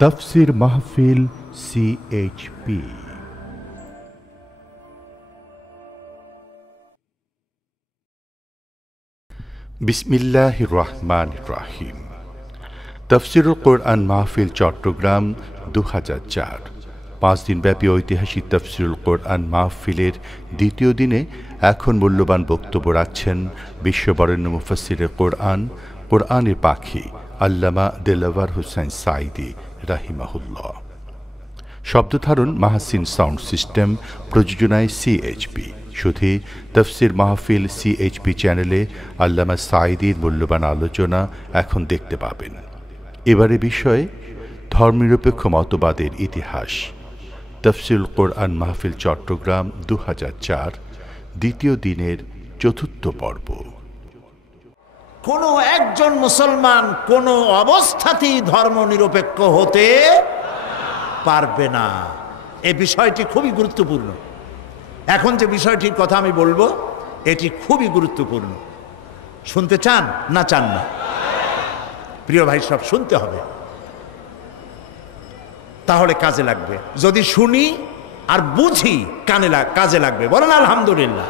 তাফসীর মাহফিল CHP। বিসমিল্লাহির রহমানির রহিম। তাফসীরুল কোরআন মাহফিল চট্টগ্রাম 2004 5 দিনব্যাপী ঐতিহাসিক তাফসীরুল কোরআন মাহফিলের দ্বিতীয় দিনে এখন মূল্যবান বক্তব্য রাখছেন বিশ্ববরেণ্য মুফাসসিরে কোরআন, কোরআনের পাখি আল্লামা দেলাওয়ার হোসেন সাঈদী রাহিমাহুল্লাহ। শব্দধারণ মাহসিন সাউন্ড সিস্টেম, প্রযোজনায় CHP। শুধু তাফসীর মাহফিল CHP চ্যানেলে আল্লামা সাঈদীর মূল্যবান আলোচনা এখন দেখতে পাবেন। এবারে বিষয় ধর্মনিরপেক্ষ মতবাদের ইতিহাস। তাফসীরুল কোরআন মাহফিল চট্টগ্রাম 2004 দ্বিতীয় দিনের চতুর্থ পর্ব। কোনো একজন মুসলমান কোনো অবস্থাতেই ধর্মনিরপেক্ষ হতে পারবে না। এই বিষয়টি খুবই গুরুত্বপূর্ণ। এখন যে বিষয়টির কথা আমি বলবো এটি খুবই গুরুত্বপূর্ণ। শুনতে চান না চান না? প্রিয় ভাই, সব শুনতে হবে, তাহলে কাজে লাগবে। যদি শুনি আর বুঝি কাজে লাগবে। বলেন আলহামদুলিল্লাহ।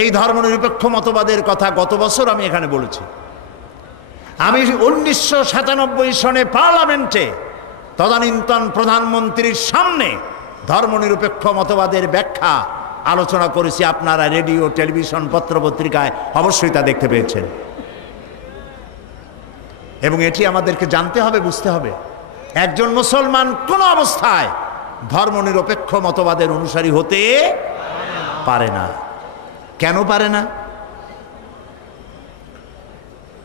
এই ধর্মনিরপেক্ষ মতবাদের কথা গত বছর আমি এখানে বলেছি। আমি 1997 সনে পার্লামেন্টে তদানীন্তন প্রধানমন্ত্রীর সামনে ধর্মনিরপেক্ষ মতবাদের ব্যাখ্যা আলোচনা করেছি। আপনারা রেডিও, টেলিভিশন, পত্রপত্রিকায় অবশ্যই তা দেখতে পেয়েছেন। এবং এটি আমাদেরকে জানতে হবে, বুঝতে হবে, একজন মুসলমান কোন অবস্থায় ধর্মনিরপেক্ষ মতবাদের অনুসারী হতে পারে না। কেন পারে না?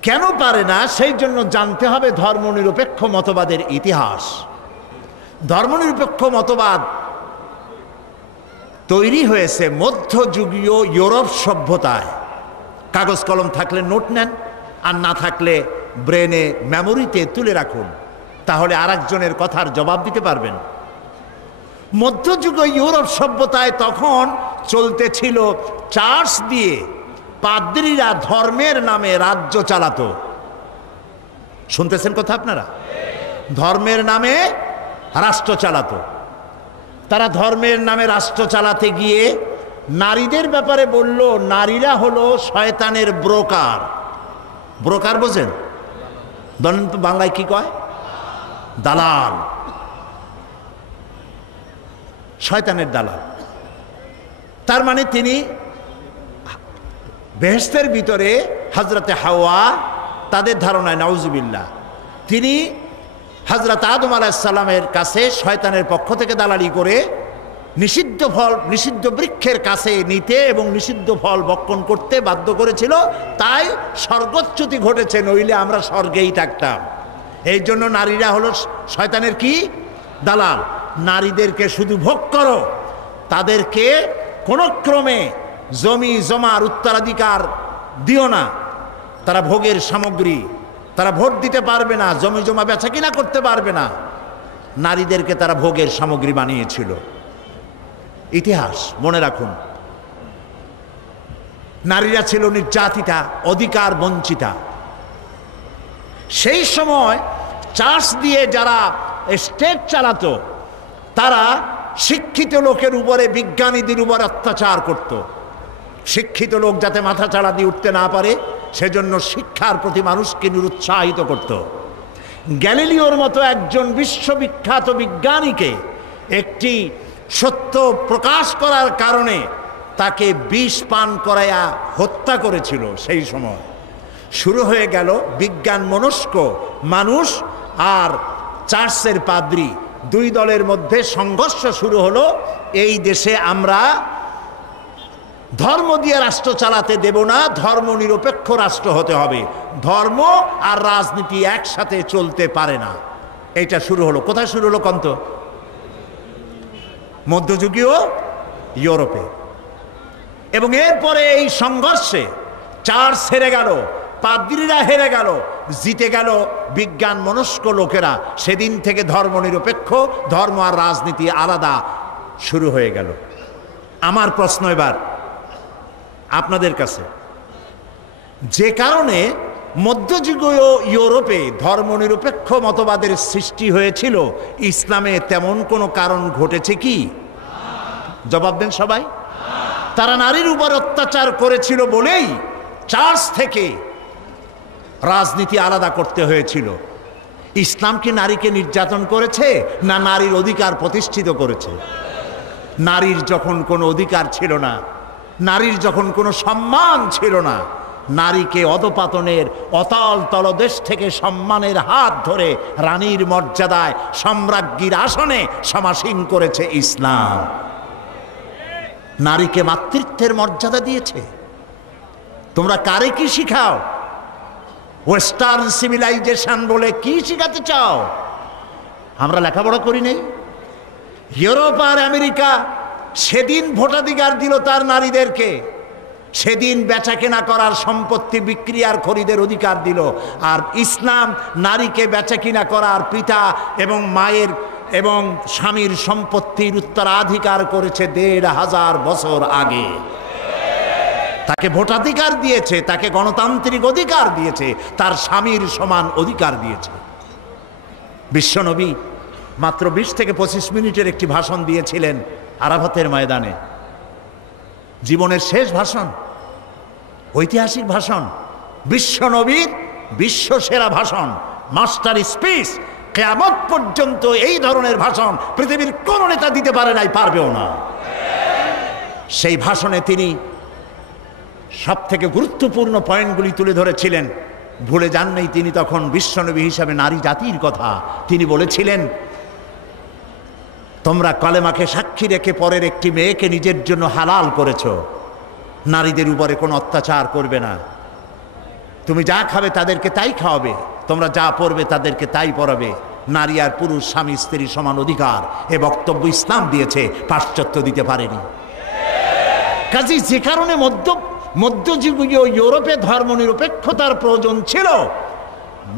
কেন পারে না সেই জন্য জানতে হবে ধর্মনিরপেক্ষ মতবাদের ইতিহাস। ধর্মনিরপেক্ষ মতবাদ তৈরি হয়েছে মধ্যযুগীয় ইউরোপ সভ্যতায়। কাগজ কলম থাকলে নোট নেন, আর না থাকলে ব্রেনে, মেমোরিতে তুলে রাখুন, তাহলে আরেকজনের কথার জবাব দিতে পারবেন। মধ্যযুগীয় ইউরোপ সভ্যতায় তখন চলতেছিল চার্চ দিয়ে পাদ্রীরা ধর্মের নামে রাজ্য চালাতো। শুনতেছেন কথা আপনারা? ধর্মের নামে রাষ্ট্র চালাতো। তারা ধর্মের নামে রাষ্ট্র চালাতে গিয়ে নারীদের ব্যাপারে বলল, নারীরা হলো শয়তানের ব্রোকার। ব্রোকার বোঝেন? ধরেন তো বাংলায় কি কয়? দালাল। শয়তানের দালাল। তার মানে তিনি বেহেশতের ভিতরে হযরতে হাওয়া, তাদের ধারণায় নাউজুবিল্লাহ, তিনি হযরত আদম আলাইহিস সালামের কাছে শয়তানের পক্ষ থেকে দালালি করে নিষিদ্ধ ফল, নিষিদ্ধ বৃক্ষের কাছে নিতে এবং নিষিদ্ধ ফল ভক্ষণ করতে বাধ্য করেছিল। তাই স্বর্গচ্যুতি ঘটেছে, নইলে আমরা স্বর্গেই থাকতাম। এই জন্য নারীরা হলো শয়তানের কি? দালাল। নারীদেরকে শুধু ভোগ করো, তাদেরকে কোনো ক্রমে জমি জমার উত্তরাধিকার দিও না। তারা ভোগের সামগ্রী, তারা ভোট দিতে পারবে না, জমি জমা বেচা কিনা করতে পারবে না। নারীদেরকে তারা ভোগের সামগ্রী বানিয়েছিল। ইতিহাস মনে রাখুন। নারীরা ছিল নির্যাতিতা, অধিকার বঞ্চিতা। সেই সময় চার্চ দিয়ে যারা স্টেট চালাতো, তারা শিক্ষিত লোকের উপরে, বিজ্ঞানীদের উপর অত্যাচার করত। শিক্ষিত লোক যাতে মাথা চাড়া দিয়ে উঠতে না পারে সেজন্য শিক্ষার প্রতি মানুষকে নিরুৎসাহিত করত। গ্যালিলিওর মতো একজন বিশ্ববিখ্যাত বিজ্ঞানীকে একটি সত্য প্রকাশ করার কারণে তাকে বিষ পান করাইয়া হত্যা করেছিল। সেই সময় শুরু হয়ে গেল বিজ্ঞান মনস্ক মানুষ আর চার্চের পাদ্রী, দুই দলের মধ্যে সংঘর্ষ শুরু হলো। এই দেশে আমরা ধর্ম দিয়ে রাষ্ট্র চালাতে দেব না, ধর্ম নিরপেক্ষ রাষ্ট্র হতে হবে। ধর্ম আর রাজনীতি একসাথে চলতে পারে না। এটা শুরু হলো। কোথায় শুরু হলো কন্ত? মধ্যযুগীয় ইউরোপে। এবং এরপরে এই সংঘর্ষে চার্চ হেরে গেল, পাদ্রীরা হেরে গেল, জিতে গেল বিজ্ঞান মনস্ক লোকেরা। সেদিন থেকে ধর্মনিরপেক্ষ, ধর্ম আর রাজনীতি আলাদা শুরু হয়ে গেল। আমার প্রশ্ন এবার আপনাদের কাছে, যে কারণে মধ্যযুগীয় ইউরোপে ধর্মনিরপেক্ষ মতবাদের সৃষ্টি হয়েছিল, ইসলামে তেমন কোনো কারণ ঘটেছে কি? জবাব দেন সবাই। তারা নারীর উপর অত্যাচার করেছিল বলেই চার্চ থেকে রাজনীতি আলাদা করতে হয়েছিল। ইসলাম কি নারীকে নির্যাতন করেছে, না নারীর অধিকার প্রতিষ্ঠিত করেছে? নারীর যখন কোনো অধিকার ছিল না, নারীর যখন কোনো সম্মান ছিল না, নারীকে অধপতনের অতল তলদেশ থেকে সম্মানের হাত ধরে রানীর মর্যাদায় সম্রাজ্ঞীর আসনে সমাসীন করেছে ইসলাম। নারীকে মাতৃত্বের মর্যাদা দিয়েছে। তোমরা কারে কি শিখাও? ওয়েস্টার্ন সিভিলাইজেশন বলে কি শিখাতে চাও? আমরা লেখাপড়া করি নাই? ইউরোপ আর আমেরিকা সেদিন ভোটাধিকার দিল তার নারীদেরকে, সেদিন বেচা কেনা করার, সম্পত্তি বিক্রি আর খরিদের অধিকার দিল। আর ইসলাম নারীকে বেচা কিনা করার, পিতা এবং মায়ের এবং স্বামীর সম্পত্তির উত্তরাধিকার করেছে ১৫০০ বছর আগে। তাকে ভোটাধিকার দিয়েছে, তাকে গণতান্ত্রিক অধিকার দিয়েছে, তার স্বামীর সমান অধিকার দিয়েছে। বিশ্বনবী মাত্র ২০ থেকে ২৫ মিনিটের একটি ভাষণ দিয়েছিলেন আরাফাতের ময়দানে। জীবনের শেষ ভাষণ, ঐতিহাসিক ভাষণ, বিশ্বনবীর বিশ্বসেরা ভাষণ, মাস্টার স্পিচ। কিয়ামত পর্যন্ত এই ধরনের ভাষণ পৃথিবীর কোন নেতা দিতে পারে নাই, পারবেও না। সেই ভাষণে তিনি সব থেকে গুরুত্বপূর্ণ পয়েন্টগুলি তুলে ধরেছিলেন। ভুলে যান নাই তিনি তখন বিশ্বনবী হিসাবে নারী জাতির কথা। তিনি বলেছিলেন, তোমরা কলেমাকে সাক্ষী রেখে পরের একটি মেয়েকে নিজের জন্য হালাল করেছ। নারীদের উপরে কোনো অত্যাচার করবে না। তুমি যা খাবে তাদেরকে তাই খাওয়াবে, তোমরা যা পড়বে তাদেরকে তাই পড়াবে। নারী আর পুরুষ স্বামী স্ত্রী সমান অধিকার, এ বক্তব্য ইসলাম দিয়েছে, পাশ্চাত্য দিতে পারেনি। কাজেই যে কারণে মধ্যযুগীয় ইউরোপে ধর্মনিরপেক্ষতার প্রয়োজন ছিল,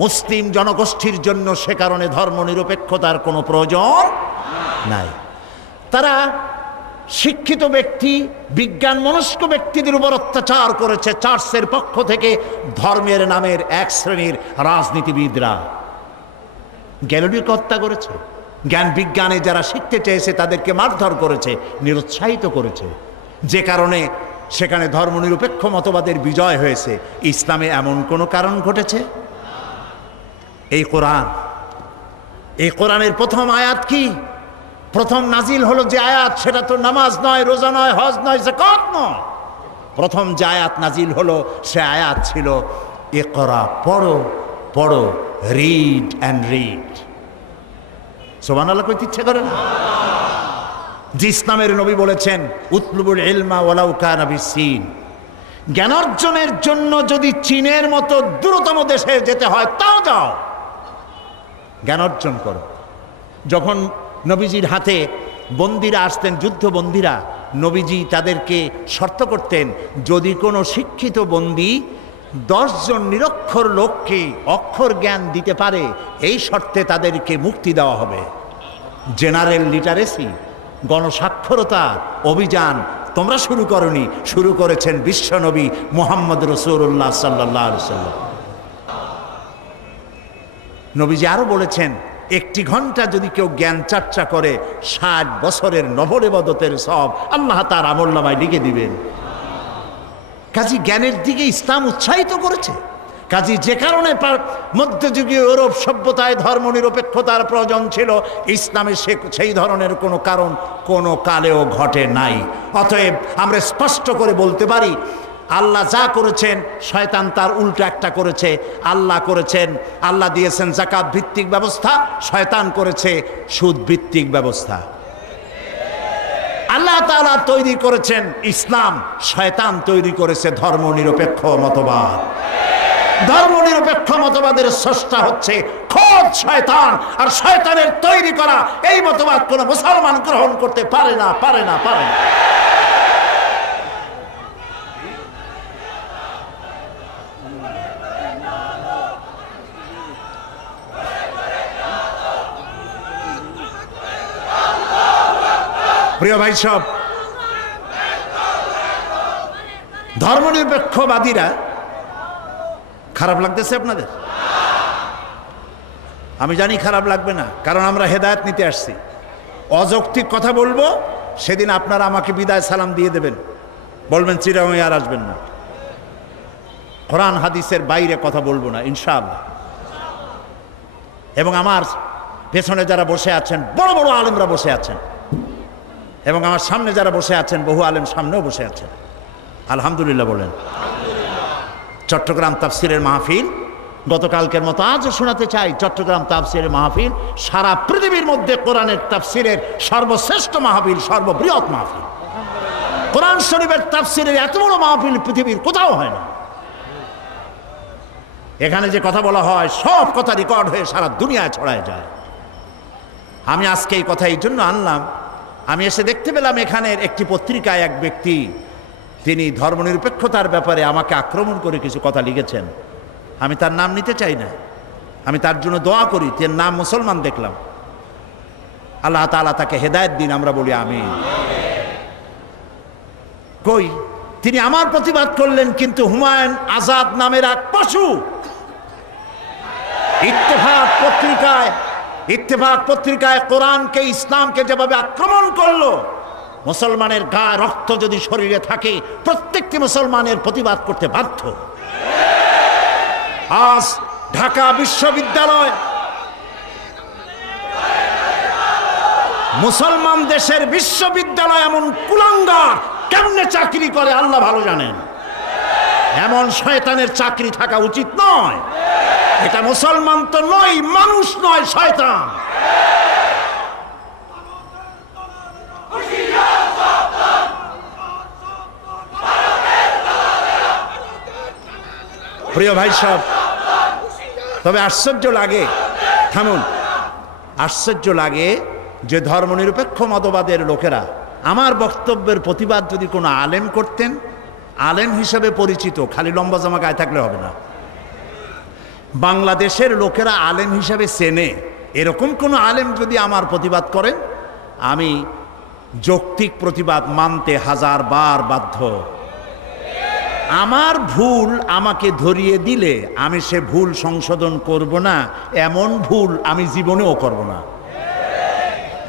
মুসলিম জনগোষ্ঠীর জন্য সে কারণে ধর্মনিরপেক্ষতার কোনো প্রয়োজন নাই। তারা শিক্ষিত ব্যক্তি, বিজ্ঞান মনস্ক ব্যক্তিদের উপর অত্যাচার করেছে চার্চের পক্ষ থেকে। ধর্মের নামের এক শ্রেণীর রাজনীতিবিদরা গ্যালিলিওকে হত্যা করেছে। জ্ঞান বিজ্ঞানে যারা শিখতে চেয়েছে তাদেরকে মারধর করেছে, নিরুৎসাহিত করেছে, যে কারণে সেখানে ধর্মনিরপেক্ষ মতবাদের বিজয় হয়েছে। ইসলামে এমন কোনো কারণ ঘটেছে? এই কোরআনের প্রথম আয়াত কি? প্রথম নাজিল হলো যে আয়াত, সেটা তো নামাজ নয়, রোজা নয়, হজ নয়, যাকাত নয়। প্রথম যে আয়াত নাজিল হলো সে আয়াত ছিল ইকরা, পড়ো পড়ো, রিড অ্যান্ড রিড। সুবহানাল্লাহ কইতে ইচ্ছে করে না? যে ইসলামের নবী বলেছেন উতলুবুল ইলমা ওয়ালাউ কানা বিসসিন, জ্ঞান অর্জনের জন্য যদি চীনের মতো দূরতম দেশে যেতে হয় তাও যাও, জ্ঞান অর্জন করো। যখন নবীজির হাতে বন্দিরা আসতেন, যুদ্ধবন্দিরা, নবীজি তাদেরকে শর্ত করতেন, যদি কোনো শিক্ষিত বন্দী 10 জন নিরক্ষর লোককে অক্ষর জ্ঞান দিতে পারে, এই শর্তে তাদেরকে মুক্তি দেওয়া হবে। জেনারেল লিটারেসি, গণসাক্ষরতার অভিযান তোমরা শুরু করনি, শুরু করেছেন বিশ্বনবী মুহাম্মদ রাসূলুল্লাহ সাল্লাল্লাহু আলাইহি ওয়াসাল্লাম। নবীজি আরো বলেছেন, 1 ঘন্টা যদি কেউ জ্ঞান চর্চা করে 60 বছরের নফল ইবাদতের সওয়াব আল্লাহ তার আমলনামায় লিখে দিবেন। কাজী জ্ঞানের দিকে ইসলাম উৎসাহিত করেছে। কাজী যে কারণে মধ্যযুগীয় ইউরোপ সভ্যতায় ধর্মনিরপেক্ষতার প্রয়োজন ছিল, ইসলামে সেই ধরনের কোনো কারণ কোনো কালেও ঘটে নাই। অতএব আমরা স্পষ্ট করে বলতে পারি, আল্লাহ যা করেছেন শয়তান তার উল্টো একটা করেছে। আল্লাহ করেছেন, আল্লাহ দিয়েছেন যাকাত ভিত্তিক ব্যবস্থা, শয়তান করেছে সুদ ভিত্তিক ব্যবস্থা। আল্লাহ তাআলা তৈরি করেছেন ইসলাম, শয়তান তৈরি করেছে ধর্মনিরপেক্ষ মতবাদ। ধর্মনিরপেক্ষ মতবাদের স্রষ্টা হচ্ছে খোদ শয়তান, আর শয়তানের তৈরি করা এই মতবাদ কোন মুসলমান গ্রহণ করতে পারে না, পারে না, পারে না। প্রিয় ভাই সব, ধর্মনিরপেক্ষবাদীরা খারাপ লাগতেছে আপনাদের? আমি জানি খারাপ লাগবে না, কারণ আমরা হেদায়েত নিতে আসছি। অযৌক্তিক কথা বলবো, সেদিন আপনারা আমাকে বিদায় সালাম দিয়ে দেবেন, বলবেন চিরাময় আর আসবেন না। কোরআন হাদিসের বাইরে কথা বলবো না ইনশাআল্লাহ। এবং আমার পেছনে যারা বসে আছেন, বড় বড় আলেমরা বসে আছেন, এবং আমার সামনে যারা বসে আছেন, বহু আলেম সামনেও বসে আছেন, আলহামদুলিল্লাহ বলেন। চট্টগ্রাম তাফসিরের মাহফিল গতকালকের মতো আজও শোনাতে চাই। চট্টগ্রাম তাফসিরের মাহফিল সারা পৃথিবীর মধ্যে কোরআনের তাফসিরের সর্বশ্রেষ্ঠ মাহফিল, সর্ববৃহৎ মাহফিল। কোরআন শরীফের তাফসিরের এত বড় মাহফিল পৃথিবীর কোথাও হয় না। এখানে যে কথা বলা হয় সব কথা রেকর্ড হয়ে সারা দুনিয়ায় ছড়ায় যায়। আমি আজকে এই কথা এই জন্য আনলাম, আমি এসে দেখতে পেলাম এখানের একটি পত্রিকায় এক ব্যক্তি, তিনি ধর্মনিরপেক্ষতার ব্যাপারে আমাকে আক্রমণ করে কিছু কথা লিখেছেন। আমি তার নাম নিতে চাই না, আমি তার জন্য দোয়া করি। তার নাম মুসলমান দেখলাম, আল্লাহ তাআলা তাকে হেদায়েত দিন, আমরা বলি আমিন। কই তিনি আমার প্রতিবাদ করলেন, কিন্তু হুমায়ুন আজাদ নামের এক পশু ইত্তেফাক পত্রিকায় কোরআনকে, ইসলামকে যেভাবে আক্রমণ করলো, মুসলমানের গায়ে রক্ত যদি শরীরে থাকে প্রত্যেকটি মুসলমানের প্রতিবাদ করতে বাধ্য। আজ ঢাকা বিশ্ববিদ্যালয় মুসলমান দেশের বিশ্ববিদ্যালয় এমন কুলাঙ্গার কেমনে চাকরি করে আল্লাহ ভালো জানেন। এমন শয়তানের চাকরি থাকা উচিত নয়। এটা মুসলমান তো নয়, মানুষ নয়, শয়তান। প্রিয় ভাই সব, তবে আশ্চর্য লাগে, থামুন, আশ্চর্য লাগে যে ধর্মনিরপেক্ষ মতবাদের লোকেরা আমার বক্তব্যের প্রতিবাদ যদি কোনো আলেম করতেন, আলেম হিসেবে পরিচিত, খালি লম্বা জামা গায়ে থাকলে হবে না, বাংলাদেশের লোকেরা আলেম হিসেবে চেনে, এরকম কোনো আলেম যদি আমার প্রতিবাদ করেন, আমি যৌক্তিক প্রতিবাদ মানতে হাজার বার বাধ্য। আমার ভুল আমাকে ধরিয়ে দিলে আমি সে ভুল সংশোধন করব না, এমন ভুল আমি জীবনেও করব না।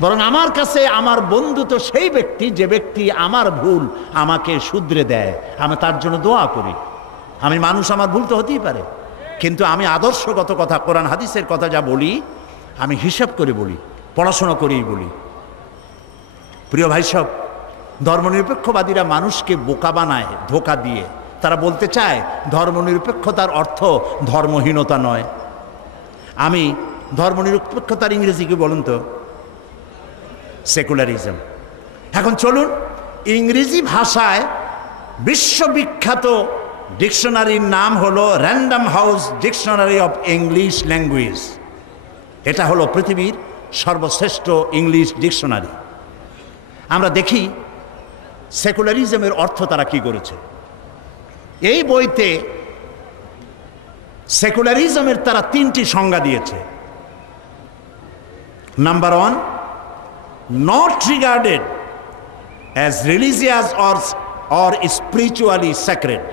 বরং আমার কাছে আমার বন্ধু তো সেই ব্যক্তি যে ব্যক্তি আমার ভুল আমাকে শুধরে দেয়, আমি তার জন্য দোয়া করি। আমি মানুষ, আমার ভুল তো হতেই পারে, কিন্তু আমি আদর্শগত কথা, কোরআন হাদিসের কথা যা বলি আমি হিসাব করে বলি, পড়াশোনা করেই বলি। প্রিয় ভাই সব, ধর্মনিরপেক্ষবাদীরা মানুষকে বোকা বানায় ধোঁকা দিয়ে। তারা বলতে চায় ধর্মনিরপেক্ষতার অর্থ ধর্মহীনতা নয়। আমি ধর্মনিরপেক্ষতার ইংরেজি কি বলুন তো? সেকুলারিজম। এখন চলুন, ইংরেজি ভাষায় বিশ্ববিখ্যাত ডিকশনারির নাম হলো random house dictionary of English language. এটা হলো পৃথিবীর সর্বশ্রেষ্ঠ ইংলিশ ডিকশনারি। আমরা দেখি সেকুলারিজমের অর্থ তারা কি করেছে। এই বইতে সেকুলারিজমের তারা তিনটি সংজ্ঞা দিয়েছে। Number 1, not regarded as religious or spiritually sacred।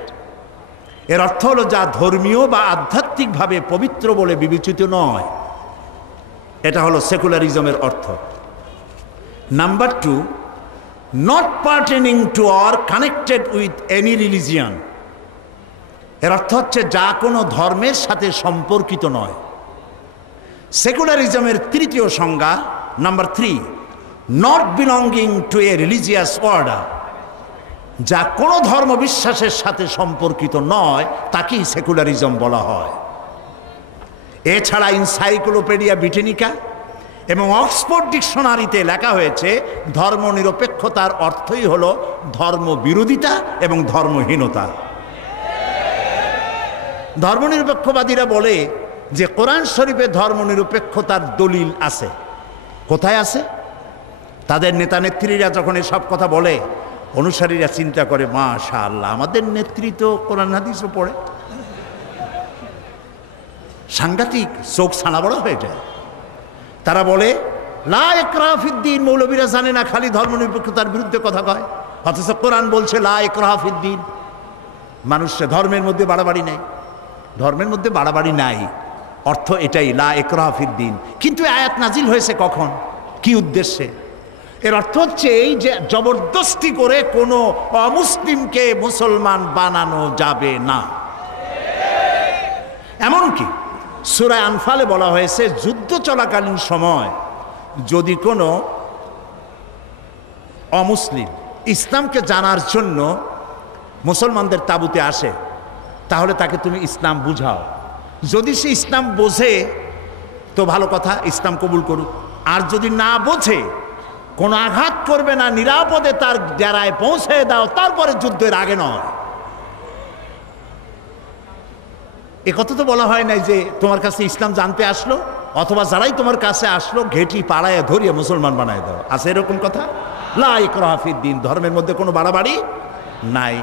এর অর্থ হলো যা ধর্মীয় বা আধ্যাত্মিকভাবে পবিত্র বলে বিবেচিত নয়, এটা হলো সেকুলারিজমের অর্থ। Number 2, not pertaining to or connected with any religion। এর অর্থ হচ্ছে যা কোনো ধর্মের সাথে সম্পর্কিত নয়। সেকুলারিজমের তৃতীয় সংজ্ঞা number 3, not belonging to a religious order। যা কোনো ধর্ম বিশ্বাসের সাথে সম্পর্কিত নয় তাকেই সেকুলারিজম বলা হয়। এছাড়া এনসাইক্লোপিডিয়া ব্রিটানিকা এবং অক্সফোর্ড ডিকশনারিতে লেখা হয়েছে ধর্মনিরপেক্ষতার অর্থই হলো ধর্মবিরোধিতা এবং ধর্মহীনতা। ধর্মনিরপেক্ষবাদীরা বলে যে কোরআন শরীফে ধর্মনিরপেক্ষতার দলিল আছে। কোথায় আছে? তাদের নেতা নেত্রীরা যখন এসব কথা বলে, অনুসারীরা চিন্তা করে মাশাআল্লাহ, আমাদের নেত্রী তো কোরআন হাদিসও পড়ে। সাংঘাতিক, চোখ ছানা বড় হয়ে যায়। তারা বলে লা ইকরাহা ফিদ্দীন, মৌলবীরা জানে না, খালি ধর্মনিরপেক্ষতার বিরুদ্ধে কথা কয়, অথচ কোরআন বলছে লা ইকরাহা ফিদ্দীন, মানুষের ধর্মের মধ্যে বাড়াবাড়ি নেই। ধর্মের মধ্যে বাড়াবাড়ি নাই, অর্থ এটাই, লা ইকরাহা ফিদ্দিন। কিন্তু আয়াত নাজিল হয়েছে কখন, কি উদ্দেশ্যে? এর অর্থ হচ্ছে এই যে জবরদস্তি করে কোনো অমুসলিমকে মুসলমান বানানো যাবে না। এমনকি সূরা আনফালে বলা হয়েছে যুদ্ধ চলাকালীন সময় যদি কোনো অমুসলিম ইসলামকে জানার জন্য মুসলমানদের তাঁবুতে আসে, তাহলে তাকে তুমি ইসলাম বুঝাও। যদি সে ইসলাম বোঝে তো ভালো কথা, ইসলাম কবুল করুক। আর যদি না বোঝে, কোনো আঘাত করবে না, নিরাপদে তার ডেরায় পৌঁছে দাও, তারপরে যুদ্ধের আগে নয়। এ কথা তো বলা হয় নাই যে তোমার কাছে ইসলাম জানতে আসলো, অথবা যারাই তোমার কাছে আসলো ঘেঁটি পাড়ায় ধরিয়ে মুসলমান বানায় দাও। আছে এরকম কথা? লা ইকরাহা ফিদ্দিন, ধর্মের মধ্যে কোনো বাড়াবাড়ি নাই।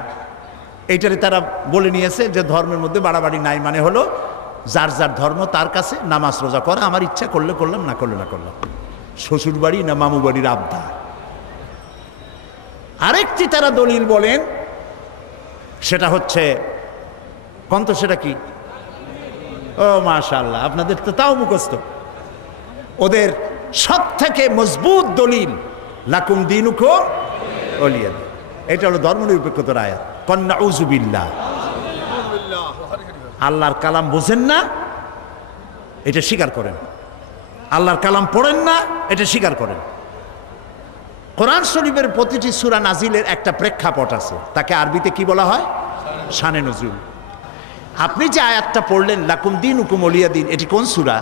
এইটারে তারা বলে নিয়েছে যে ধর্মের মধ্যে বাড়াবাড়ি নাই মানে হলো যার যার ধর্ম তার কাছে নামাজ রোজা করা, আমার ইচ্ছা করলে করলাম, না করলে না করলাম, শ্বশুর বাড়ি না মামু বাড়ির আবদার। আরেকটি তারা দলিল বলেন, সেটা হচ্ছে কন্ত, সেটা কি? ও মাশাআল্লাহ, আপনাদের তো তাও মুখস্থ। ওদের সব থেকে মজবুত দলিল লাকুম দীনুকুম ওয়ালিয়া দিন। এটা হলো ধর্মনিরপেক্ষতার আয়াত। নাউযু বিল্লাহ, আল্লাহর কালাম বোঝেন না এটা স্বীকার করেন, আল্লাহর কালাম পড়েন না এটা স্বীকার করেন। কোরআন শরীফের প্রতিটি সূরা নাজিলের একটা প্রেক্ষাপট আছে, তাকে আরবিতে কি বলা হয়? শানে নজরুল। আপনি যে আয়াতটা পড়লেন লাকুম দীনুকুম ওয়ালিয়া দিন, এটি কোন সূরা?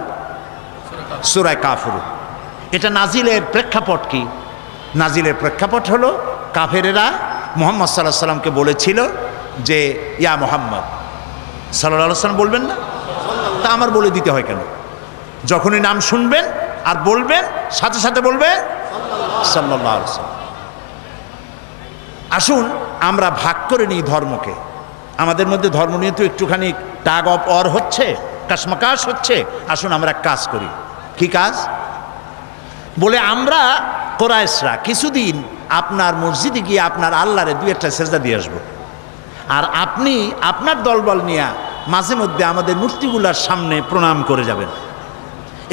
সূরা কাফির। এটা নাজিলের প্রেক্ষাপট কি? নাজিলের প্রেক্ষাপট হলো কাফেরেরা মুহাম্মদ সাল্লাল্লাহু আলাইহি সাল্লামকে বলেছিল যে ইয়া মুহাম্মদ সাল্লাল্লাহু আলাইহি সাল্লাম বলবেন না, তা আমার বলে দিতে হয় কেন? যখনই নাম শুনবেন আর বলবেন সাথে সাথে বলবেন সাল্লাল্লাহু আলাইহি সাল্লাম। আসুন আমরা ভাগ করে নিই ধর্মকে। আমাদের মধ্যে ধর্ম নিয়ে তো একটুখানি টাগ অফ অর হচ্ছে, কাশমাকাশ হচ্ছে। আসুন আমরা এক কাজ করি। কি কাজ? বলে আমরা কোরাইশরা কিছুদিন আপনার মসজিদে গিয়ে আপনার আল্লাহরে দুই একটা সেজদা দিয়ে আসবো, আর আপনি আপনার দলবল নিয়ে মাঝে মধ্যে আমাদের মূর্তিগুলার সামনে প্রণাম করে যাবেন।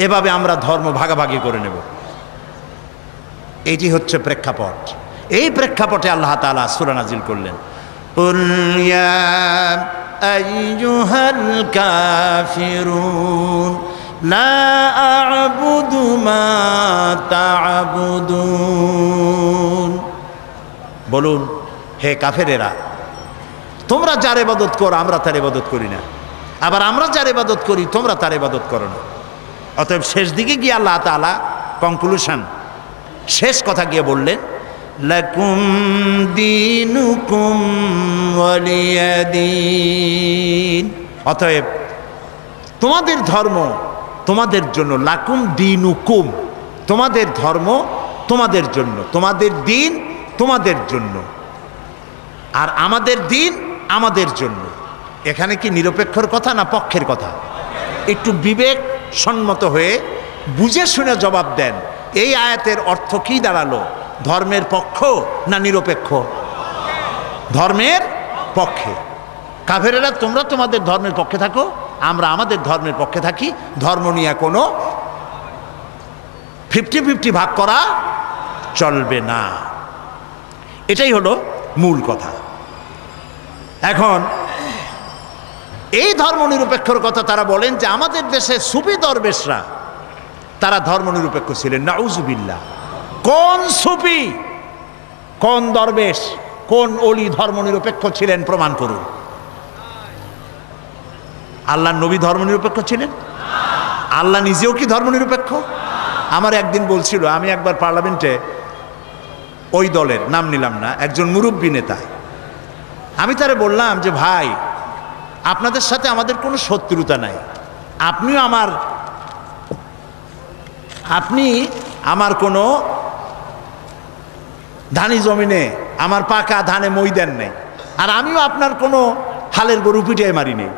এভাবে আমরা ধর্ম ভাগাভাগি করে নেব। এটি হচ্ছে প্রেক্ষাপট। এই প্রেক্ষাপটে আল্লাহ তাআলা সূরা নাজিল করলেন, কুল ইয়া আইয়ুহাল কাফিরুন লা আ'বুদু মা তা'বুদুন। বলুন হে কাফেরেরা, তোমরা যার ইবাদত করো আমরা তার ইবাদত করি না, আবার আমরা যার ইবাদত করি তোমরা তার ইবাদত করো না। অতএব শেষ দিকে গিয়ে আল্লাহ তাআলা কনক্লুশন, শেষ কথা গিয়ে বললেন লাকুম দীনুকুম ওয়ালিয়া দীন। অতএব তোমাদের ধর্ম তোমাদের জন্য, লাকুম দীনুকুম, তোমাদের ধর্ম তোমাদের জন্য, তোমাদের দিন তোমাদের জন্য, আর আমাদের দিন আমাদের জন্য। এখানে কি নিরপেক্ষর কথা না পক্ষের কথা? একটু বিবেক সম্মত হয়ে বুঝে শুনে জবাব দেন। এই আয়াতের অর্থ কি দাঁড়ালো? ধর্মের পক্ষ না নিরপেক্ষ? ধর্মের পক্ষে। কাফেরেরা তোমরা তোমাদের ধর্মের পক্ষে থাকো, আমরা আমাদের ধর্মের পক্ষে থাকি। ধর্ম নিয়ে কোনো 50-50 ভাগ করা চলবে না। এটাই হলো মূল কথা। এখন এই ধর্মনিরপেক্ষর কথা তারা বলেন যে আমাদের দেশে সুফি দরবেশরা তারা ধর্মনিরপেক্ষ ছিলেন। নাউজুবিল্লাহ। কোন সুফি, কোন দরবেশ, কোন ওলি ধর্মনিরপেক্ষ ছিলেন? প্রমাণ করুন। আল্লাহর নবী ধর্মনিরপেক্ষ ছিলেন? আল্লাহ নিজেও কি ধর্মনিরপেক্ষ? আমার একদিন বলছিল, আমি একবার পার্লামেন্টে ওই দলের নাম নিলাম না, একজন মুরব্বী নেতা, আমি তারে বললাম যে ভাই আপনাদের সাথে আমাদের কোনো শত্রুতা নাই, আপনি আমার কোনো ধানি জমিনে আমার পাকা ধানে মই দেন নেই, আর আমিও আপনার কোনো হালের গরু পিটিয়ে মারি নেই।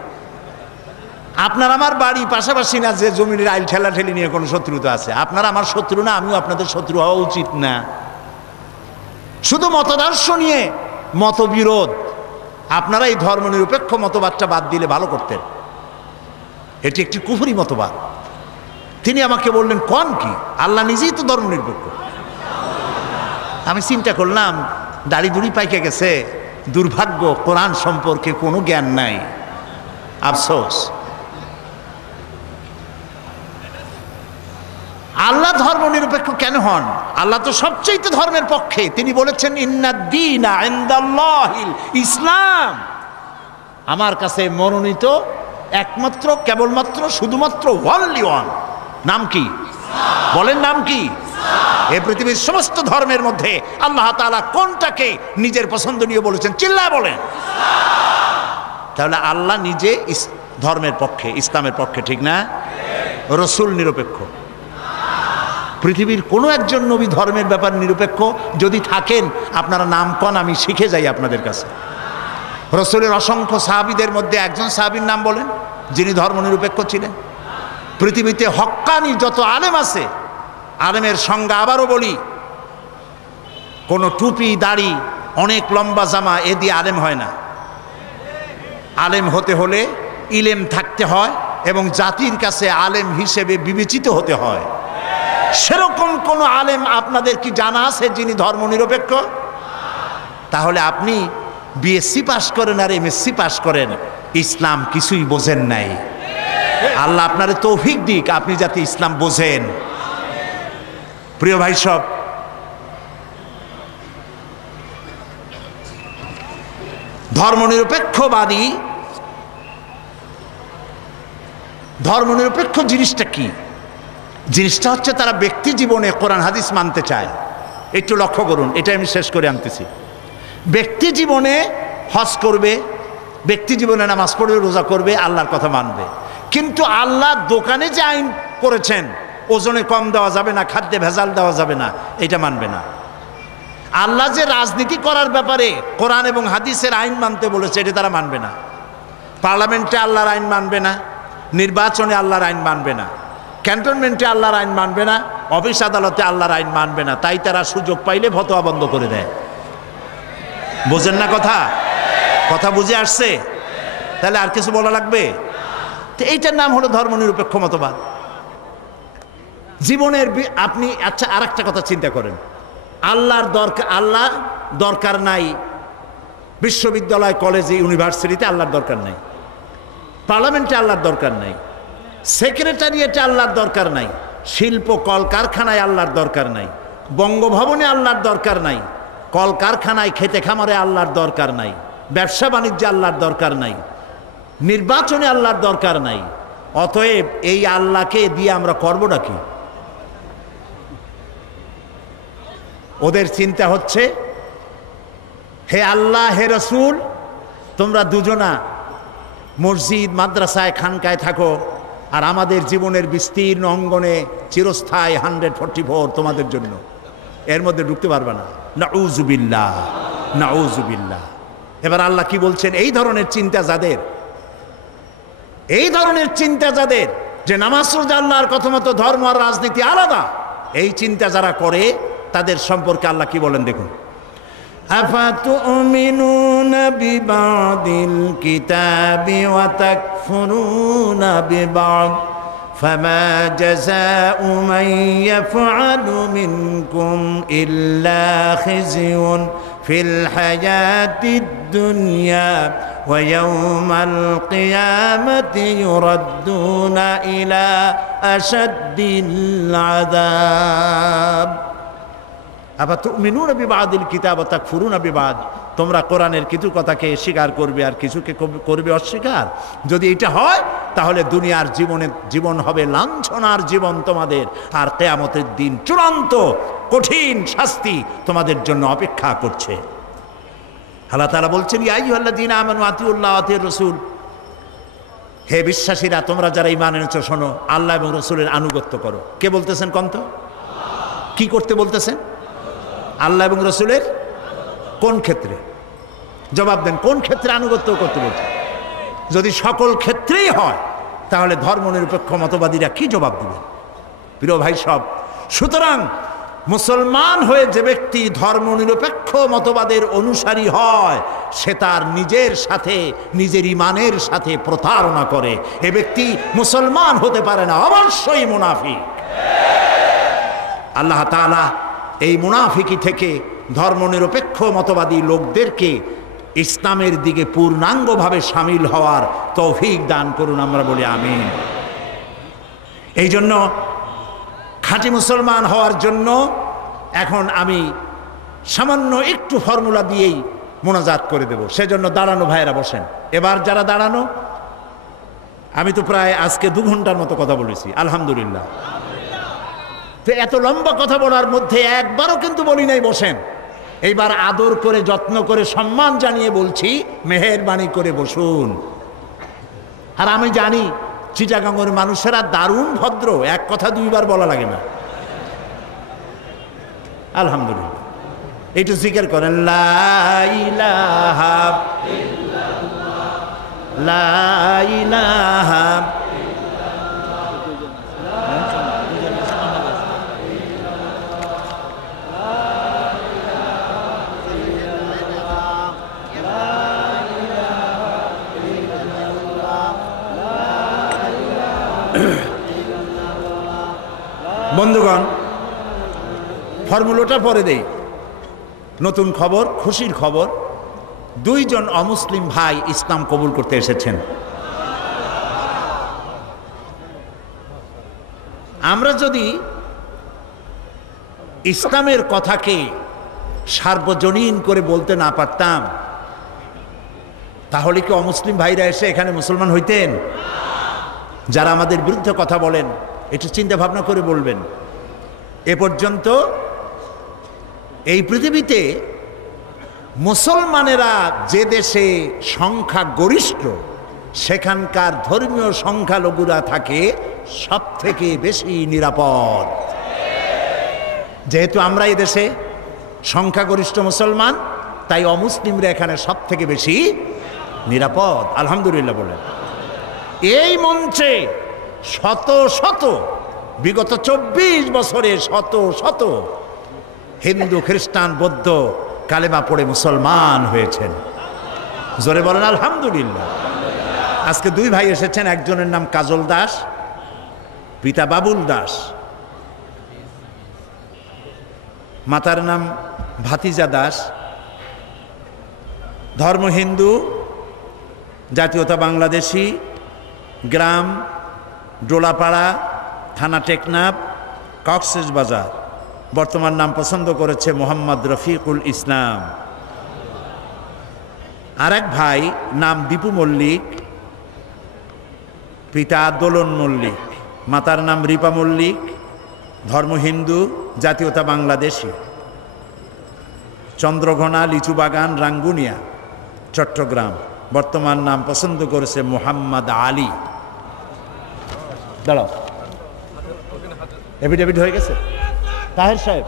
আপনার আমার বাড়ি পাশাপাশি না যে জমিনের আইল ঠেলাঠেলি নিয়ে কোনো শত্রুতা আছে। আপনারা আমার শত্রু না, আমিও আপনাদের শত্রু হওয়া উচিত না। শুধু মতাদর্শ নিয়ে মতবিরোধ, আপনারা এই ধর্মনিরপেক্ষ মতবাদটা বাদ দিলে ভালো করতেন। এটি একটি কুফরি মতবাদ। তিনি আমাকে বললেন, কোন কি? আল্লাহ নিজেই তো ধর্মনিরপেক্ষ। আমি চিন্তা করলাম, দাড়ি দুড়ি পাইকে গেছে, দুর্ভাগ্য, কোরআন সম্পর্কে কোনো জ্ঞান নাই, আফসোস। আল্লাহ ধর্মনিরপেক্ষ কেন হন? আল্লাহ তো সবচেয়ে ধর্মের পক্ষে। তিনি বলেছেন, ইন্নাদ-দীনা ইনদাল্লাহিল ইসলাম, আমার কাছে মনোনীত একমাত্র, কেবলমাত্র, শুধুমাত্র ওয়ানলি ওয়ান, নাম কি? বলেন, নাম কি? এই পৃথিবীর সমস্ত ধর্মের মধ্যে আল্লাহ তাআলা কোনটাকে নিজের পছন্দনীয় বলেছেন? চিল্লায় বলেন। তাহলে আল্লাহ নিজে ধর্মের পক্ষে, ইসলামের পক্ষে, ঠিক না? রসুল নিরপেক্ষ। পৃথিবীর কোনো একজন নবী ধর্মের ব্যাপার নিরপেক্ষ যদি থাকেন, আপনারা নাম কন, আমি শিখে যাই আপনাদের কাছে। রসুলের অসংখ্য সাহাবীদের মধ্যে একজন সাহাবীর নাম বলেন যিনি ধর্মনিরপেক্ষ ছিলেন। পৃথিবীতে হক্কানি যত আলেম আছে, আলেমের সংজ্ঞা আবারও বলি, কোনো টুপি, দাড়ি, অনেক লম্বা জামা এ দিয়ে আলেম হয় না। আলেম হতে হলে ইলেম থাকতে হয় এবং জাতির কাছে আলেম হিসেবে বিবেচিত হতে হয়। সেরকম কোন আলেম আপনাদের কি জানা আছে যিনি ধর্মনিরপেক্ষ? তাহলে আপনি বিএসসি পাস করেন আর এমএসসি পাস করেন, ইসলাম কিছুই বোঝেন নাই। আল্লাহ আপনার তৌফিক দিক, আপনি যাতে ইসলাম বোঝেন। প্রিয় ভাই সব, ধর্মনিরপেক্ষবাদী, ধর্মনিরপেক্ষ জিনিসটা কি? জিনিসটা হচ্ছে তারা ব্যক্তি জীবনে কোরআন হাদিস মানতে চায়। একটু লক্ষ্য করুন, এটা আমি শেষ করে আনতেছি। ব্যক্তি জীবনে হজ করবে, ব্যক্তি জীবনে নামাজ পড়বে, রোজা করবে, আল্লাহর কথা মানবে। কিন্তু আল্লাহ দোকানে যে আইন করেছেন, ওজনে কম দেওয়া যাবে না, খাদ্যে ভেজাল দেওয়া যাবে না, এটা মানবে না। আল্লাহ যে রাজনীতি করার ব্যাপারে কোরআন এবং হাদিসের আইন মানতে বলেছে, এটা তারা মানবে না। পার্লামেন্টে আল্লাহর আইন মানবে না, নির্বাচনে আল্লাহর আইন মানবে না, ক্যান্টনমেন্টে আল্লাহর আইন মানবে না, অফিস আদালতে আল্লাহর আইন মানবে না। তাই তারা সুযোগ পাইলে ফতোয়া বন্ধ করে দেয়। বোঝেন না কথা? কথা বুঝে আসছে? তাহলে আর কিছু বলা লাগবে? তো এইটার নাম হলো ধর্মনিরপেক্ষ মতবাদ। জীবনের আপনি, আচ্ছা, আর একটা কথা চিন্তা করেন, আল্লাহ দরকার নাই বিশ্ববিদ্যালয়, কলেজে, ইউনিভার্সিটিতে আল্লাহর দরকার নাই, পার্লামেন্টে আল্লাহর দরকার নাই, সেক্রেটারিয়েটে আল্লাহর দরকার নাই, শিল্প কলকারখানায় আল্লাহর দরকার নাই, বঙ্গভবনে আল্লাহর দরকার নাই, কলকারখানায়, খেতে খামারে আল্লাহর দরকার নাই, ব্যবসা বাণিজ্যে আল্লাহর দরকার নাই, নির্বাচনে আল্লাহর দরকার নাই। অতএব এই আল্লাহকে দিয়ে আমরা করবোটা কি? ওদের চিন্তা হচ্ছে, হে আল্লাহ, হে রসুল, তোমরা দুজনা মসজিদ, মাদ্রাসায়, খানকায় থাকো, আর আমাদের জীবনের বিস্তীর্ণ অঙ্গনে চিরস্থায়ী 144 তোমাদের জন্য, এর মধ্যে ঢুকতে পারবে না। নাউযুবিল্লাহ, নাউযুবিল্লাহ। এবার আল্লাহ কি বলছেন? এই ধরনের চিন্তা যাদের, এই ধরনের চিন্তা যাদের, যে নামাজ রোজা আল্লাহর কথা মতো, ধর্ম আর রাজনীতি আলাদা, এই চিন্তা যারা করে তাদের সম্পর্কে আল্লাহ কি বলেন দেখুন। আফাতুমিনুনা বিবাদিল কিতাবি ওয়া তাকফুরুনা বিবাদ ফামা জাযাউ মান ইয়াফআলু মিনকুম ইল্লা খিজিয়ুন ফিল হায়াতিদ দুনিয়া ওয়া ইয়াওমাল কিয়ামাতি ইউরাদ্দুনা ইলা আশাদ্দিল আযাব। আফাতুমিনুনা বিবাদিল কিতাব ওয়া তাকফুরুনা বিবাদ, তোমরা কোরআনের কিছু কথাকে স্বীকার করবে আর কিছুকে করবে অস্বীকার। যদি এটা হয় তাহলে দুনিয়ার জীবন হবে লাঞ্ছনার জীবন তোমাদের, আর কিয়ামতের দিন চূড়ান্ত কঠিন শাস্তি তোমাদের জন্য অপেক্ষা করছে। আল্লাহ তাআলা বলছেন, ইয়া আইয়ুহাল্লাযীনা আমানু আতিউল্লাহ ওয়া আতিউর রাসূল, হে বিশ্বাসীরা, তোমরা যারা ঈমান এনেছো, শোনো, আল্লাহ এবং রাসূলের আনুগত্য করো। কে বলতেছেন কোন তো? কি করতে বলতেছেন? আল্লাহ এবং রাসূলের কোন ক্ষেত্রে? জবাব দেন, কোন ক্ষেত্রে আনুগত্য করতে বলছে? যদি সকল ক্ষেত্রেই হয় তাহলে ধর্মনিরপেক্ষ মতবাদীরা কি জবাব দিবেন? প্রিয় ভাই সব, সুতরাং মুসলমান হয়ে যে ব্যক্তি ধর্মনিরপেক্ষ মতবাদের অনুসারী হয় সে তার নিজের সাথে নিজের ইমানের সাথে প্রতারণা করে। এ ব্যক্তি মুসলমান হতে পারে না, অবশ্যই মুনাফিক। আল্লাহ তাআলা এই মুনাফিকি থেকে ধর্মনিরপেক্ষ মতবাদী লোকদেরকে ইসলামের দিকে পূর্ণাঙ্গভাবে সামিল হওয়ার তৌফিক দান করুন, আমরা বলি আমিন। এই জন্য খাঁটি মুসলমান হওয়ার জন্য এখন আমি সামান্য একটু ফর্মুলা দিয়েই মোনাজাত করে দেব, সেজন্য দাঁড়ানো ভাইয়েরা বসেন। এবার যারা দাঁড়ানো, আমি তো প্রায় আজকে 2 ঘন্টার মতো কথা বলেছি, আলহামদুলিল্লাহ। তো এত লম্বা কথা বলার মধ্যে একবারও কিন্তু বলি নাই বসেন। এইবার আদর করে, যত্ন করে, সম্মান জানিয়ে বলছি, মেহেরবানি করে বসুন। আর আমি জানি চিটাগাঙ্গের মানুষেরা দারুণ ভদ্র, এক কথা 2 বার বলা লাগে না। আলহামদুলিল্লাহ। একটু জিকির করেন, লা ইলাহা ইল্লাল্লাহ, লা ইলাহা। বন্ধুগণ, ফর্মুলাটা পরে দেই। নতুন খবর, খুশির খবর, 2 জন অমুসলিম ভাই ইসলাম কবুল করতে এসেছেন। আমরা যদি ইসলামের কথাকে সার্বজনীন করে বলতে না পারতাম, তাহলে কি অমুসলিম ভাইরা এসে এখানে মুসলমান হইতেন? যারা আমাদের বিরুদ্ধে কথা বলেন, একটু চিন্তা ভাবনা করে বলবেন। এ পর্যন্ত এই পৃথিবীতে মুসলমানেরা যে দেশে সংখ্যা গরিষ্ঠ, সেখানকার ধর্মীয় সংখ্যালঘুরা থাকে সব থেকে বেশি নিরাপদ। যেহেতু আমরা এই দেশে সংখ্যাগরিষ্ঠ মুসলমান, তাই অমুসলিমরা এখানে সব থেকে বেশি নিরাপদ, আলহামদুলিল্লাহ বলেন। এই মঞ্চে শত শত, বিগত 24 বছরে শত শত হিন্দু, খ্রিস্টান, বৌদ্ধ কালেমা পড়ে মুসলমান হয়েছেন। জোরে বলেন আলহামদুলিল্লাহ। আজকে 2 ভাই এসেছেন, একজনের নাম কাজল দাস, পিতা বাবুল দাস, মাতার নাম ভাতিজা দাস। ধর্ম হিন্দু, জাতীয়তা বাংলাদেশি, গ্রাম ডোলাপাড়া, থানা টেকনাফ, কক্সবাজার। বর্তমান নাম পছন্দ করেছে মোহাম্মদ রফিকুল ইসলাম। আরেক ভাই নাম দীপু মল্লিক, পিতা দোলন মল্লিক, মাতার নাম রিপা মল্লিক, ধর্ম হিন্দু, জাতীয়তা বাংলাদেশি, চন্দ্রঘোনা, লিচুবাগান, রাঙ্গুনিয়া, চট্টগ্রাম। বর্তমান নাম পছন্দ করেছে মোহাম্মদ আলী। দাঁড়াও, এফিডেভিট হয়ে গেছে তাহের সাহেব?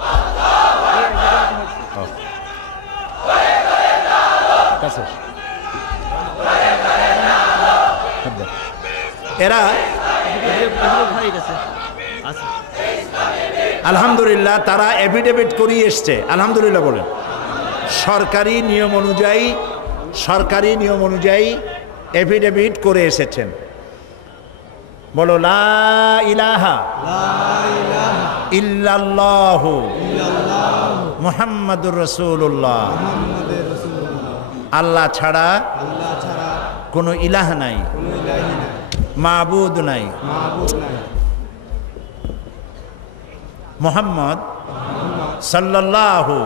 এরা আলহামদুলিল্লাহ, তারা এফিডেভিট করিয়ে এসছে, আলহামদুলিল্লাহ বলেন। সরকারি নিয়ম অনুযায়ী এফিডেভিট করে এসেছেন। বলো, লা ইলাহা ইল্লাল্লাহু মুহাম্মাদুর রাসূলুল্লাহ। আল্লাহ ছাড়া কোনো ইলাহ নাই, মাবুদ নাই। মুহাম্মদ সাল্লাল্লাহু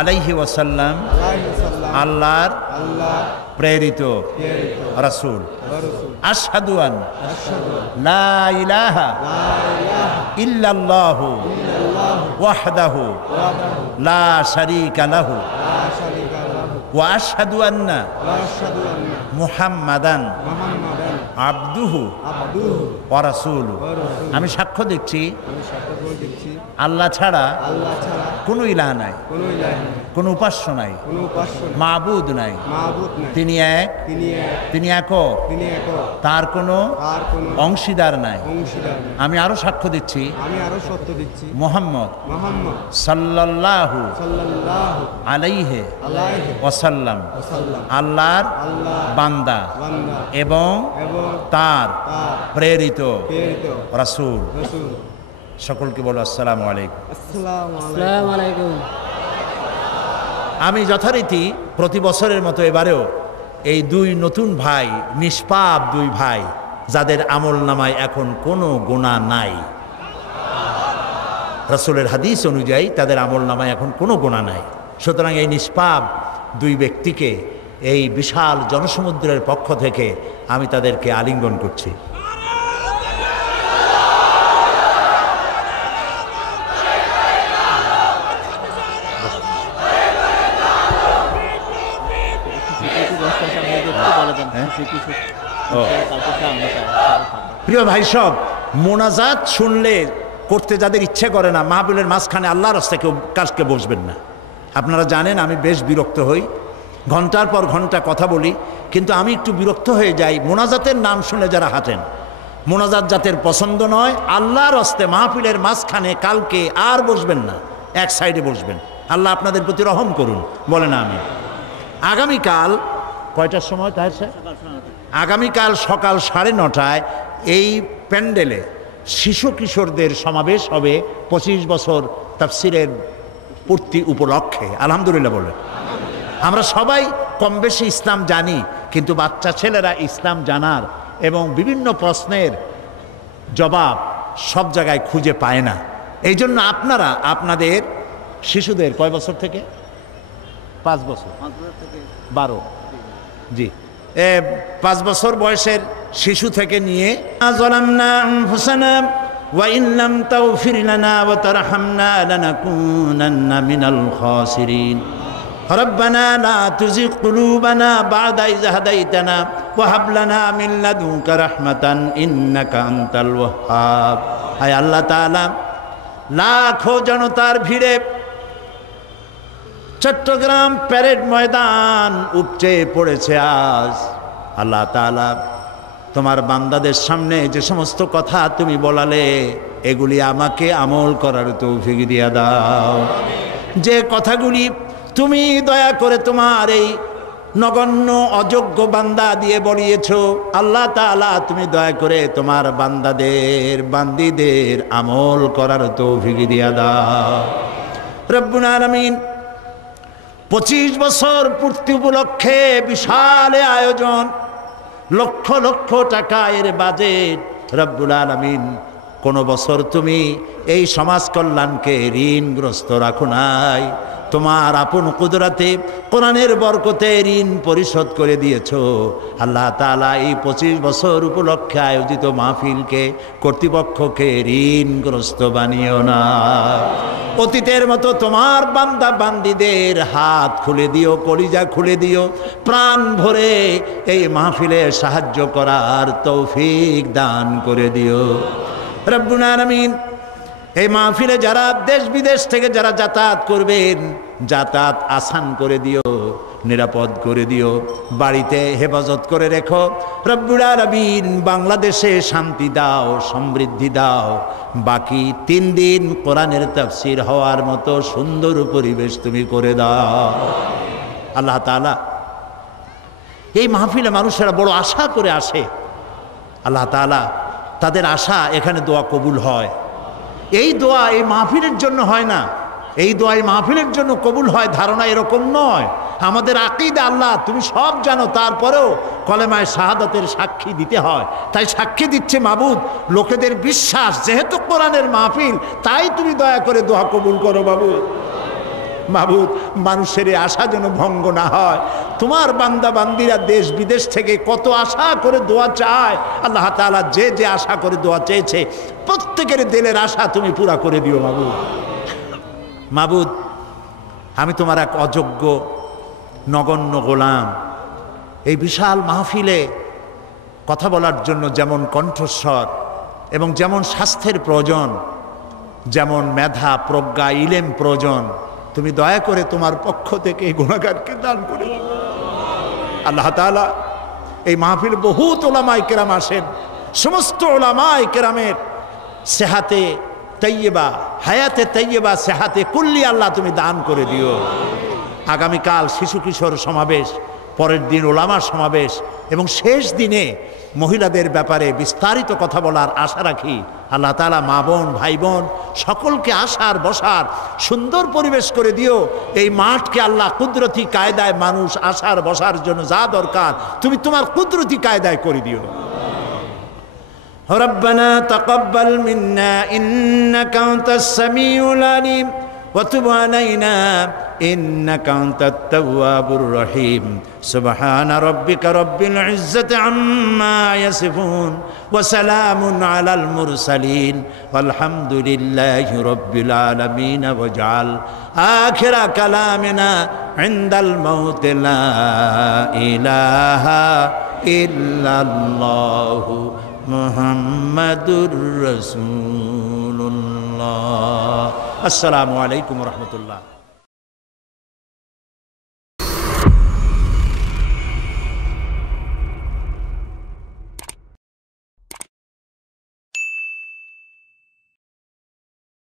আলাইহি ওয়াসাল্লাম আল্লাহর প্রেরিত রাসূল। আশহাদু আন লা ইলাহা ইল্লাল্লাহু ওয়াহদাহু লা শারীকা লাহু ওয়া আশহাদু আন্না মুহাম্মাদান আবদুহু ওয়া রাসূলুহু। আমি সাক্ষ্য দিচ্ছি আল্লাহ ছাড়া কোনো ইলাহ নাই, কোনো ইলাহ নাই, কোনো উপাস্য নাই, কোনো উপাস্য নাই, মাবুদ নাই, মাবুদ নাই, তিনি এক, তিনি এক, তিনি একক, তিনি একক, তার কোনো তার কোনো অংশীদার নাই। অংশীদার নাই। আমি আরো সাক্ষ্য দিচ্ছি, আমি আরো সত্য দিচ্ছি, মুহাম্মদ মুহাম্মদ সাল্লাল্লাহু সাল্লাল্লাহু আলাইহি আলাইহি ওয়াসাল্লাম ওয়াসাল্লাম আল্লাহর আল্লাহর বান্দা বান্দা এবং এবং তার তার প্রেরিত প্রেরিত রাসূল। রাসূল। সকলকে বলো আসসালামু আলাইকুম। আসসালামু আলাইকুম। আমি যথারীতি প্রতি বছরের মতো এবারেও এই দুই নতুন ভাই, নিষ্পাপ দুই ভাই, যাদের আমল নামায় এখন কোনো গুনাহ নাই, রাসূলের হাদিস অনুযায়ী তাদের আমল নামায় এখন কোনো গুনাহ নাই, সুতরাং এই নিষ্পাপ দুই ব্যক্তিকে এই বিশাল জনসমুদ্রের পক্ষ থেকে আমি তাদেরকে আলিঙ্গন করছি। প্রিয় ভাই সব, মোনাজাত শুনলে করতে যাদের ইচ্ছে করে না, মাহফিলের মাঝখানে আল্লাহর রাস্তায় কেউ কাজকে বসবেন না। আপনারা জানেন আমি বেশ বিরক্ত হই, ঘন্টার পর ঘন্টা কথা বলি, কিন্তু আমি একটু বিরক্ত হয়ে যাই মোনাজাতের নাম শুনে যারা হাঁটেন। মোনাজাত জাতের পছন্দ নয়, আল্লাহর রাস্তায় মাহফিলের মাঝখানে কালকে আর বসবেন না, এক সাইডে বসবেন। আল্লাহ আপনাদের প্রতি রহম করুন, বলে না আমি। আগামীকাল কয়টার সময় তাই স্যার? আগামীকাল সকাল 9:30টায় এই প্যান্ডেলে শিশু কিশোরদের সমাবেশ হবে 25 বছর তাফসিরের পূর্তি উপলক্ষে। আলহামদুলিল্লাহ বলে। আমরা সবাই কম বেশি ইসলাম জানি, কিন্তু বাচ্চা ছেলেরা ইসলাম জানার এবং বিভিন্ন প্রশ্নের জবাব সব জায়গায় খুঁজে পায় না। এই জন্য আপনারা আপনাদের শিশুদের কয় বছর থেকে? 5 বছর, 12, জি, 5 বছর বয়সের শিশু থেকে নিয়ে যালামনা আনফুসানা ওয়া ইন লাম তাগফির লানা ওয়া তারহামনা লানাকুনান্না মিনাল খাসিরিন রব্বানা লা তুযিগ কুলুবানা বা'দা ইয হাদাইতানা ওয়া হাব লানা মিন লাদুনকা রাহমাতান ইন্নাকা আনতাল ওয়াহ্হাব। হায় আল্লাহ তাআলা, লাখো জনতার ভিড়ে চট্টগ্রাম প্যারেড ময়দান উপচে পড়েছে আজ। আল্লাহ তাআলা, তোমার বান্দাদের সামনে যে সমস্ত কথা তুমি বলালে, এগুলি আমাকে আমল করার তৌফিক দিয়া দাও। যে কথাগুলি তুমি দয়া করে তোমার এই নগণ্য অযোগ্য বান্দা দিয়ে বলিয়েছ, আল্লাহ তাআলা তুমি দয়া করে তোমার বান্দিদের আমল করার তৌফিক দিয়া দাও। রব্বুল আলামিন 25 বছর পূর্তি উপলক্ষে বিশাল আয়োজন, লক্ষ লক্ষ টাকা এর বাজেট। রব্বুল আলামিন, কোন বছর তুমি এই সমাজ কল্যাণকে ঋণগ্রস্ত রাখো নাই। তোমার আপন কুদরতে কোরআনের বরকতে ঋণ পরিশোধ করে দিয়েছো। আল্লাহ তাআলা এই 25 বছর উপলক্ষে আয়োজিত মাহফিলকে, কর্তৃপক্ষকে ঋণগ্রস্ত বানিও না। অতীতের মতো তোমার বান্দা বান্দিদের হাত খুলে দিও, কলিজা খুলে দিও, প্রাণ ভরে এই মাহফিলে সাহায্য করার তৌফিক দান করে দিও। রব্বুল আলামিন, এই মাহফিলে যারা দেশ বিদেশ থেকে যারা যাতায়াত করবেন, যাতায়াত আসান করে দিও, নিরাপদ করে দিও, বাড়িতে হেফাজত করে রেখো। রব্বুল আলামিন, বাংলাদেশে শান্তি দাও, সমৃদ্ধি দাও। বাকি 3 দিন কোরআনের তাফসীর হওয়ার মতো সুন্দর পরিবেশ তুমি করে দাও। আল্লাহ তাআলা, এই মাহফিলে মানুষেরা বড় আশা করে আসে। আল্লাহ তাআলা, তাদের আশা এখানে দোয়া কবুল হয়। এই দোয়া এই মাহফিলের জন্য হয় না, এই দোয়া এই মাহফিলের জন্য কবুল হয় ধারণা এরকম নয়। আমাদের আকীদা আল্লাহ তুমি সব জানো, তারপরেও কলেমায়ে শাহাদাতের সাক্ষী দিতে হয়। তাই সাক্ষী দিচ্ছে মাবুদ, লোকেদের বিশ্বাস যেহেতু কোরআনের মাহফিল, তাই তুমি দয়া করে দোয়া কবুল করো মাবুদ। মাবুদ, মানুষের এই আশা যেন ভঙ্গ না হয়। তোমার বান্দা বান্দিরা দেশ বিদেশ থেকে কত আশা করে দোয়া চায়। আল্লাহ তাআলা যে যে আশা করে দোয়া চেয়েছে, প্রত্যেকের দিলের আশা তুমি পুরা করে দিও মাবুদ। মাবুদ, আমি তোমার এক অযোগ্য নগণ্য গোলাম। এই বিশাল মাহফিলে কথা বলার জন্য যেমন কণ্ঠস্বর এবং যেমন স্বাস্থ্যের প্রয়োজন, যেমন মেধা, প্রজ্ঞা, ইলেম প্রয়োজন, তুমি দয়া করে তোমার পক্ষ থেকে এই গুনাহগারকে দান করে দাও। আল্লাহ তাআলা এই মাহফিল বহুত ওলামায়ে কেরাম আসেন, সমস্ত ওলামায়ে কেরামের সেহাতে তৈয়বা, হায়াতে তৈয়বা, সেহাতে কুল্লি আল্লাহ তুমি দান করে দিও। আগামীকাল শিশু কিশোর সমাবেশ, পরের দিন ওলামা সমাবেশ এবং শেষ দিনে মহিলাদের ব্যাপারে বিস্তারিত কথা বলার আশা রাখি। আল্লাহ তাআলা মা বোন, ভাই বোন সকলকে আসার বসার সুন্দর পরিবেশ করে দিও। এই মাঠকে আল্লাহ কুদরতি কায়দায় মানুষ আসার বসার জন্য যা দরকার তুমি তোমার কুদরতি কায়দায় করে দিও। ربنا تقبل منا إنك أنت السميع العليم وتب علينا إنك أنت التواب الرحيم سبحان ربك رب العزة عما يصفون وسلام على المرسلين والحمد لله رب العالمين واجعل آخر كلامنا عند الموت لا إله إلا الله মুহাম্মাদুর রাসূলুল্লাহ। আসসালামু আলাইকুম ওয়া রাহমাতুল্লাহ।